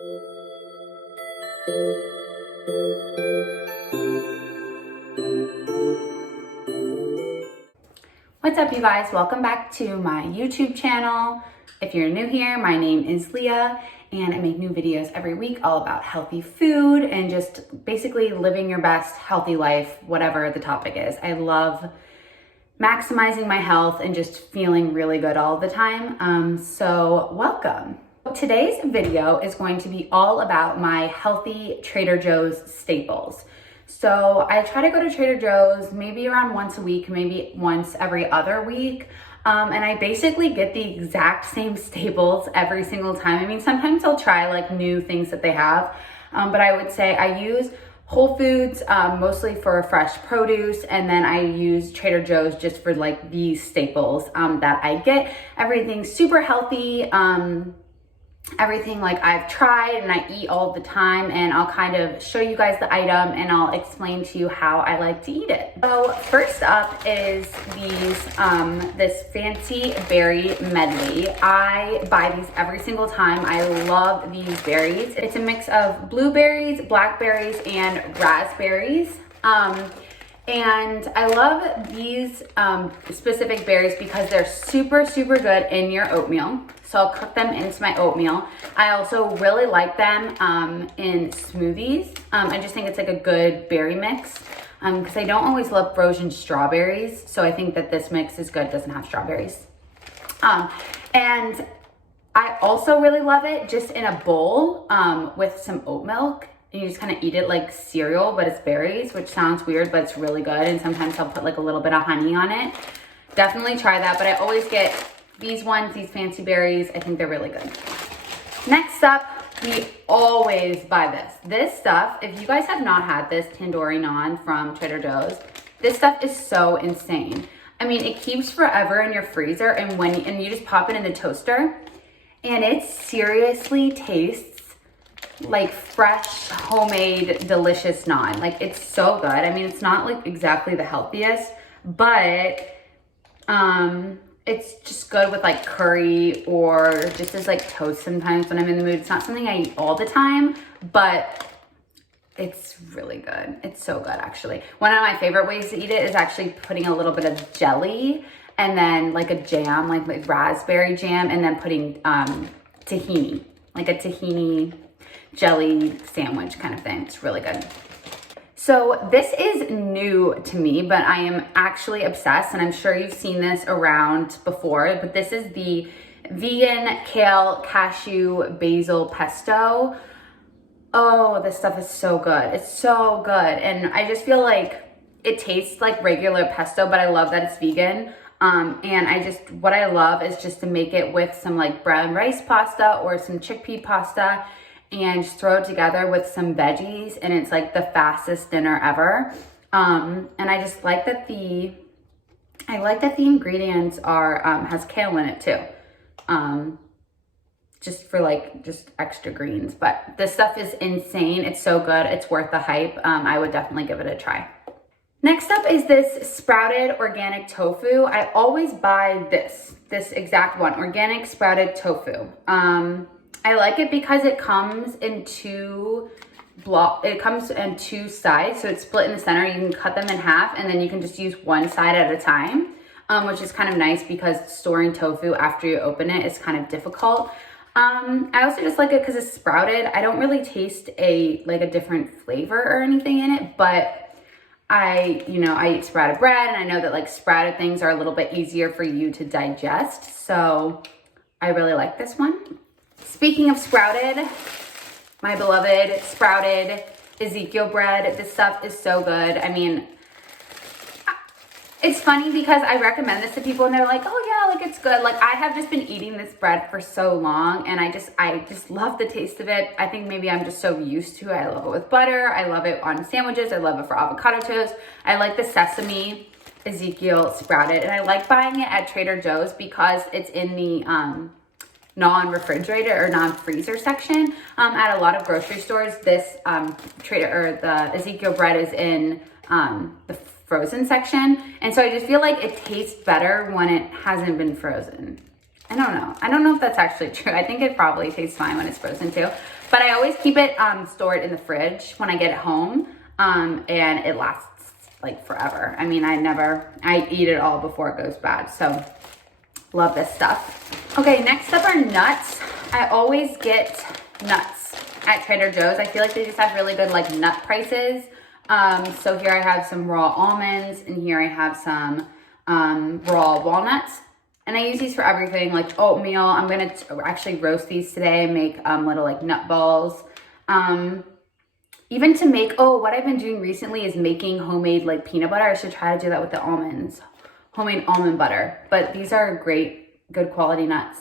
What's up, you guys? Welcome back to my YouTube channel. If you're new here, my name is Leah and I make new videos every week all about healthy food and just basically living your best healthy life, whatever the topic is. I love maximizing my health and just feeling really good all the time. So welcome. Today's video is going to be all about my healthy Trader Joe's staples. So I try to go to Trader Joe's maybe around once a week, maybe once every other week. And I basically get the exact same staples every single time. I mean, sometimes I'll try like new things that they have, but I would say I use Whole Foods mostly for fresh produce, and then I use Trader Joe's just for like these staples that I get. Everything's super healthy. Everything like I've tried and I eat all the time, and I'll kind of show you guys the item and I'll explain to you how I like to eat it. So first up is these, this fancy berry medley. I buy these every single time. I love these berries. It's a mix of blueberries, blackberries, and raspberries. And I love these specific berries because they're super, super good in your oatmeal. So I'll cook them into my oatmeal. I also really like them in smoothies. I just think it's like a good berry mix because I don't always love frozen strawberries. So I think that this mix is good, it doesn't have strawberries. And I also really love it just in a bowl with some oat milk. And you just kind of eat it like cereal, but it's berries, which sounds weird, but it's really good. And sometimes I'll put like a little bit of honey on it. Definitely try that, but I always get these ones, these fancy berries. I think they're really good. Next up, we always buy this. This stuff, if you guys have not had this tandoori naan from Trader Joe's, this stuff is so insane. I mean, it keeps forever in your freezer, and you just pop it in the toaster, and it seriously tastes like fresh, homemade, delicious naan. Like, it's so good. I mean, it's not like exactly the healthiest, but it's just good with like curry or just as like toast sometimes when I'm in the mood. It's not something I eat all the time, but it's really good. It's so good, actually. One of my favorite ways to eat it is actually putting a little bit of jelly and then like a jam, like raspberry jam, and then putting tahini, like a tahini jelly sandwich kind of thing. It's really good. So this is new to me, but I am actually obsessed, and I'm sure you've seen this around before, but this is the vegan kale cashew basil pesto. Oh, this stuff is so good. It's so good. And I just feel like it tastes like regular pesto, but I love that it's vegan. And what I love is just to make it with some like brown rice pasta or some chickpea pasta, and just throw it together with some veggies, and it's like the fastest dinner ever. And I just like that the ingredients are has kale in it too, just for like just extra greens. But this stuff is insane. It's so good. It's worth the hype. I would definitely give it a try. Next up is this sprouted organic tofu. I always buy this exact one, organic sprouted tofu. I like it because it comes in two sides, so it's split in the center. You can cut them in half, and then you can just use one side at a time, which is kind of nice because storing tofu after you open it is kind of difficult. I also just like it because it's sprouted. I don't really taste a different flavor or anything in it, but I eat sprouted bread, and I know that like sprouted things are a little bit easier for you to digest, so I really like this one. Speaking of sprouted, my beloved sprouted Ezekiel bread. This stuff is so good. I mean, it's funny because I recommend this to people and they're like, oh yeah, like it's good. Like, I have just been eating this bread for so long, and I just love the taste of it. I think maybe I'm just so used to it. I love it with butter. I love it on sandwiches. I love it for avocado toast. I like the sesame Ezekiel sprouted, and I like buying it at Trader Joe's because it's in the non-refrigerator or non-freezer section. At a lot of grocery stores, this the Ezekiel bread is in the frozen section, and so I just feel like it tastes better when it hasn't been frozen. I don't know if that's actually true. I think it probably tastes fine when it's frozen too, But I always keep it stored in the fridge when I get it home, and it lasts like forever. I mean, I eat it all before it goes bad. So love this stuff. Okay, next up are nuts. I always get nuts at Trader Joe's. I feel like they just have really good like nut prices. So here I have some raw almonds, and here I have some raw walnuts. And I use these for everything, like oatmeal. I'm gonna actually roast these today and make little like nut balls. Even to make, what I've been doing recently is making homemade like peanut butter. I should try to do that with the almonds. Homemade almond butter. But these are great, good quality nuts.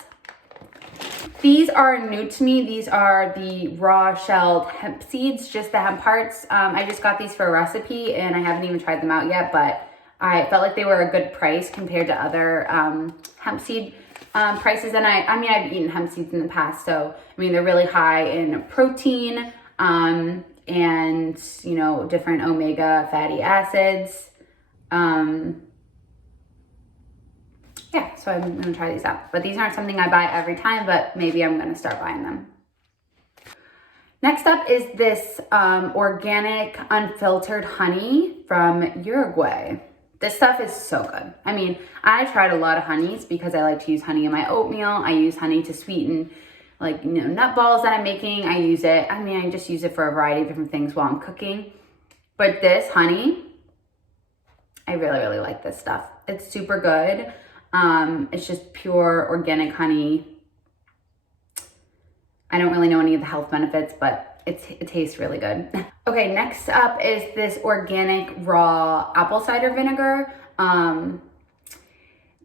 These are new to me. These are the raw shelled hemp seeds, just the hemp parts. I just got these for a recipe and I haven't even tried them out yet, but I felt like they were a good price compared to other hemp seed prices. And I mean, I've eaten hemp seeds in the past, so I mean, they're really high in protein and, you know, different omega fatty acids. Yeah, so I'm gonna try these out. But these aren't something I buy every time, but maybe I'm gonna start buying them. Next up is this organic unfiltered honey from Uruguay. This stuff is so good. I mean, I tried a lot of honeys because I like to use honey in my oatmeal. I use honey to sweeten like, you know, nut balls that I'm making. I use it, I mean, I just use it for a variety of different things while I'm cooking. But this honey, I really, really like this stuff. It's super good. It's just pure organic honey. I don't really know any of the health benefits, but it tastes really good. Okay, next up is this organic raw apple cider vinegar.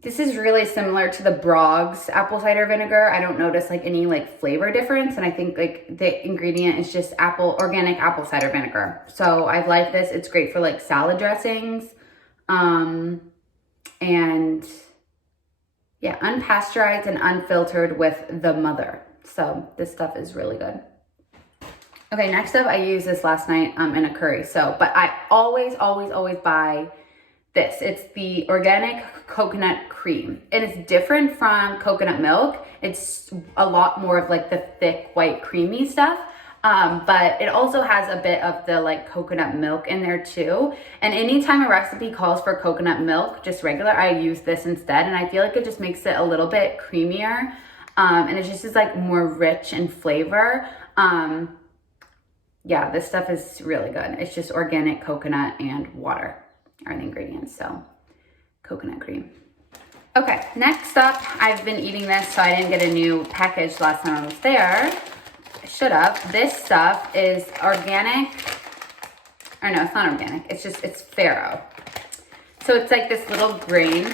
This is really similar to the Broggs apple cider vinegar. I don't notice like any like flavor difference, and I think like the ingredient is just organic apple cider vinegar. So I like this. It's great for like salad dressings, and yeah, unpasteurized and unfiltered with the mother. So this stuff is really good. Okay, next up, I used this last night in a curry. So, but I always buy this. It's the organic coconut cream. And it's different from coconut milk. It's a lot more of like the thick, white, creamy stuff. But it also has a bit of the like coconut milk in there too. And anytime a recipe calls for coconut milk, just regular, I use this instead. And I feel like it just makes it a little bit creamier. And it just is like more rich in flavor. Yeah, this stuff is really good. It's just organic coconut and water are the ingredients. So coconut cream. Okay, next up, I've been eating this, so I didn't get a new package last time I was there. I should have. This stuff is organic. Or no, it's not organic. It's farro. So it's like this little grain.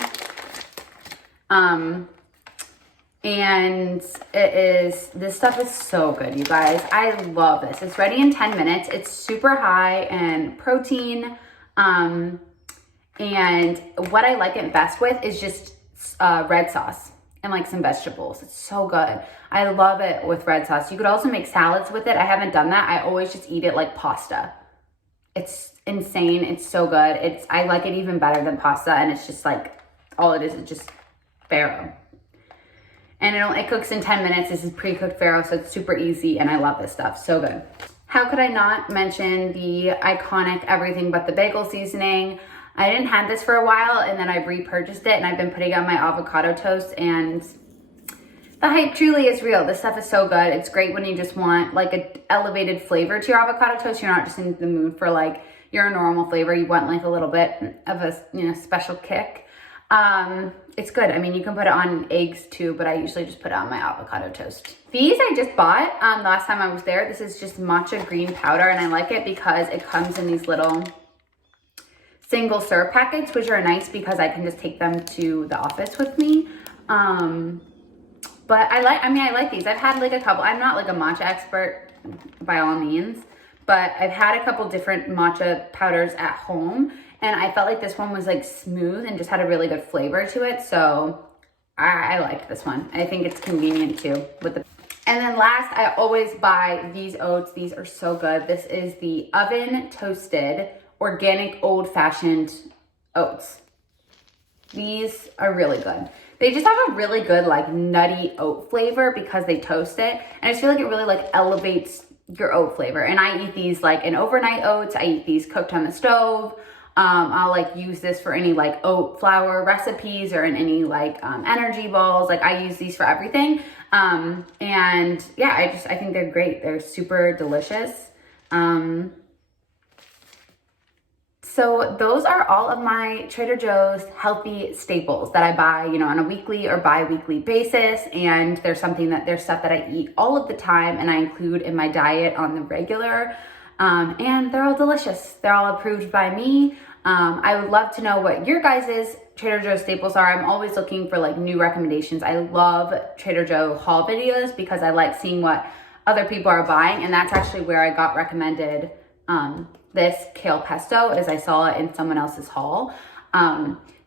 And this stuff is so good, you guys. I love this. It's ready in 10 minutes. It's super high in protein. And what I like it best with is just red sauce and like some vegetables. It's so good. I love it with red sauce. You could also make salads with it. I haven't done that. I always just eat it like pasta. It's insane. It's so good. I like it even better than pasta, and it's just like, all it is just farro. And it cooks in 10 minutes. This is pre-cooked farro, so it's super easy, and I love this stuff. So good. How could I not mention the iconic Everything But the Bagel seasoning? I didn't have this for a while, and then I repurchased it, and I've been putting on my avocado toast, and the hype truly is real. This stuff is so good. It's great when you just want like an elevated flavor to your avocado toast. You're not just in the mood for like your normal flavor. You want like a little bit of a, you know, special kick. It's good. I mean, you can put it on eggs too, but I usually just put it on my avocado toast. These I just bought last time I was there. This is just matcha green powder, and I like it because it comes in these little single serve packets, which are nice because I can just take them to the office with me. But I like these. I've had like a couple. I'm not like a matcha expert by all means, but I've had a couple different matcha powders at home, and I felt like this one was like smooth and just had a really good flavor to it. So I liked this one. I think it's convenient too with the. And then last, I always buy these oats. These are so good. This is the oven toasted organic old fashioned oats. These are really good. They just have a really good like nutty oat flavor because they toast it. And I just feel like it really like elevates your oat flavor. And I eat these like in overnight oats. I eat these cooked on the stove. I'll like use this for any like oat flour recipes or in any like energy balls. Like I use these for everything. And yeah, I think they're great. They're super delicious. So those are all of my Trader Joe's healthy staples that I buy, you know, on a weekly or bi-weekly basis. And there's stuff that I eat all of the time and I include in my diet on the regular. And they're all delicious. They're all approved by me. I would love to know what your guys' Trader Joe staples are. I'm always looking for like new recommendations. I love Trader Joe haul videos because I like seeing what other people are buying. And that's actually where I got recommended this kale pesto, as I saw it in someone else's haul.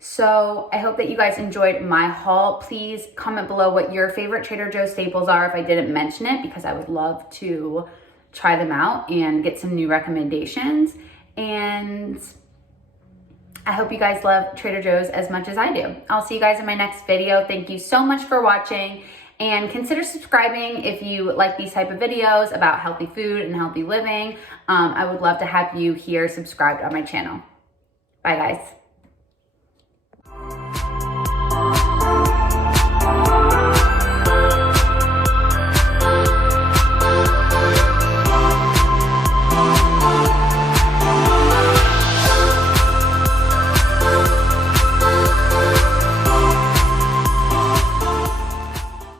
So I hope that you guys enjoyed my haul. Please comment below what your favorite Trader Joe staples are if I didn't mention it, because I would love to try them out and get some new recommendations. And I hope you guys love Trader Joe's as much as I do. I'll see you guys in my next video. Thank you so much for watching. And consider subscribing if you like these type of videos about healthy food and healthy living. I would love to have you here subscribed on my channel. Bye guys.